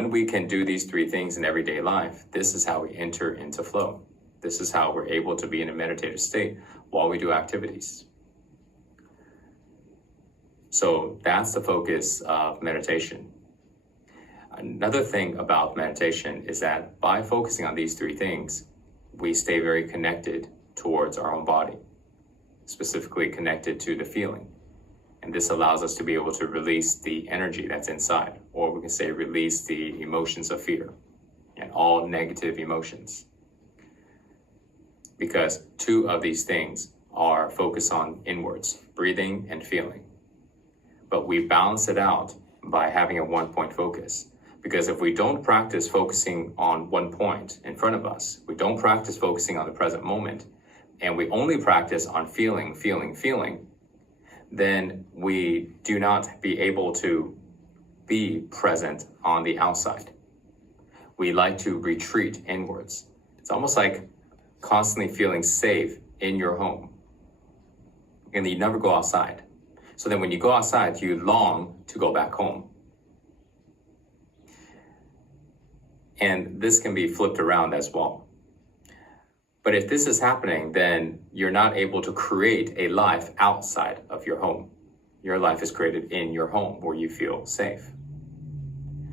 When we can do these three things in everyday life, this is how we enter into flow. This is how we're able to be in a meditative state while we do activities. So that's the focus of meditation. Another thing about meditation is that by focusing on these three things, we stay very connected towards our own body, specifically connected to the feeling. And this allows us to be able to release the energy that's inside, or we can say release the emotions of fear and all negative emotions. Because two of these things are focused on inwards, breathing and feeling. But we balance it out by having a one-point focus. Because if we don't practice focusing on one point in front of us, we don't practice focusing on the present moment, and we only practice on feeling, then we do not be able to be present on the outside. We like to retreat inwards. It's almost like constantly feeling safe in your home, and you never go outside. So then when you go outside, you long to go back home. And this can be flipped around as well. But if this is happening, then you're not able to create a life outside of your home. Your life is created in your home where you feel safe.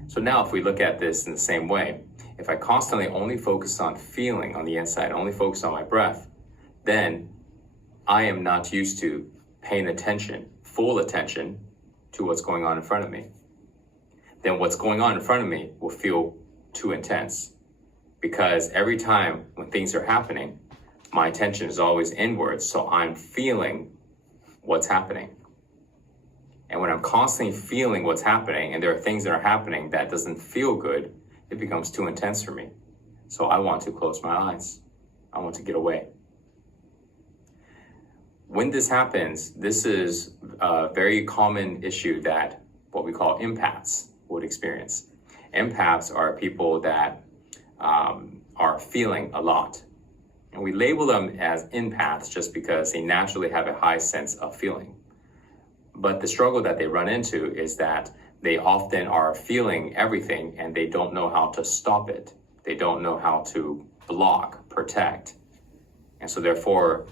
So now if we look at this in the same way, if I constantly only focus on feeling on the inside, only focus on my breath, then I am not used to paying attention, full attention to what's going on in front of me. Then what's going on in front of me will feel too intense, because every time when things are happening, my attention is always inwards, so I'm feeling what's happening. And when I'm constantly feeling what's happening, and there are things that are happening that doesn't feel good, it becomes too intense for me. So I want to close my eyes. I want to get away. When this happens, this is a very common issue that what we call empaths would experience. Empaths are people that are feeling a lot. And we label them as empaths just because they naturally have a high sense of feeling. But the struggle that they run into is that they often are feeling everything and they don't know how to stop it. They don't know how to block, protect. And so therefore,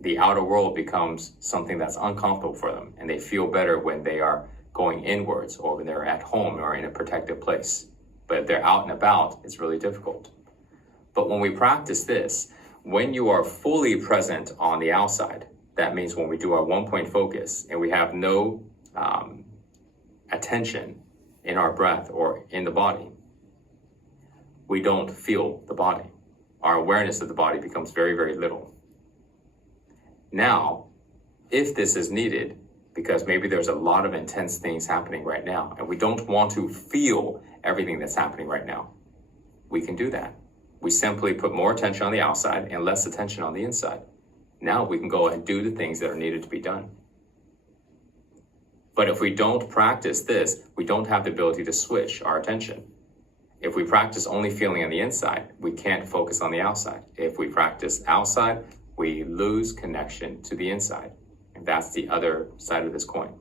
the outer world becomes something that's uncomfortable for them, and they feel better when they are going inwards or when they're at home or in a protected place. But if they're out and about, it's really difficult. But when we practice this, when you are fully present on the outside, that means when we do our one-point focus and we have no attention in our breath or in the body, we don't feel the body. Our awareness of the body becomes very, very little. Now, if this is needed, because maybe there's a lot of intense things happening right now, and we don't want to feel everything that's happening right now, we can do that. We simply put more attention on the outside and less attention on the inside. Now we can go and do the things that are needed to be done. But if we don't practice this, we don't have the ability to switch our attention. If we practice only feeling on the inside, we can't focus on the outside. If we practice outside, we lose connection to the inside. And that's the other side of this coin.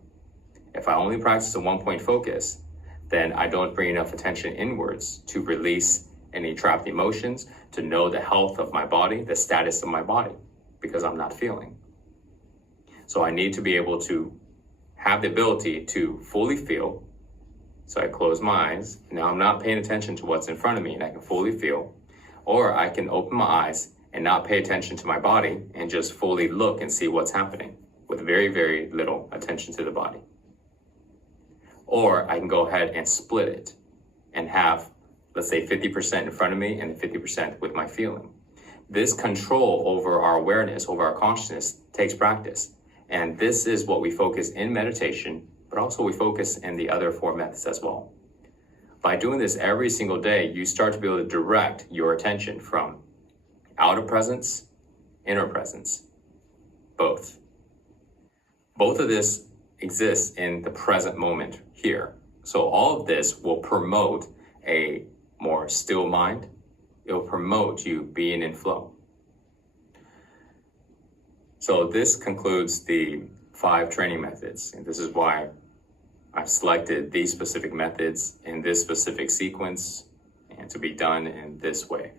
If I only practice a one-point focus, then I don't bring enough attention inwards to release any trapped emotions, to know the health of my body, the status of my body, because I'm not feeling. So I need to be able to have the ability to fully feel. So I close my eyes. Now I'm not paying attention to what's in front of me and I can fully feel. Or I can open my eyes and not pay attention to my body and just fully look and see what's happening with very, very little attention to the body. Or I can go ahead and split it and have, let's say, 50% in front of me and 50% with my feeling. This control over our awareness, over our consciousness, takes practice. And this is what we focus in meditation, but also we focus in the other four methods as well. By doing this every single day, you start to be able to direct your attention from outer presence, inner presence, both. Both of this exists in the present moment here. So all of this will promote a more still mind. It will promote you being in flow. So this concludes the 5 training methods. And this is why I've selected these specific methods in this specific sequence and to be done in this way.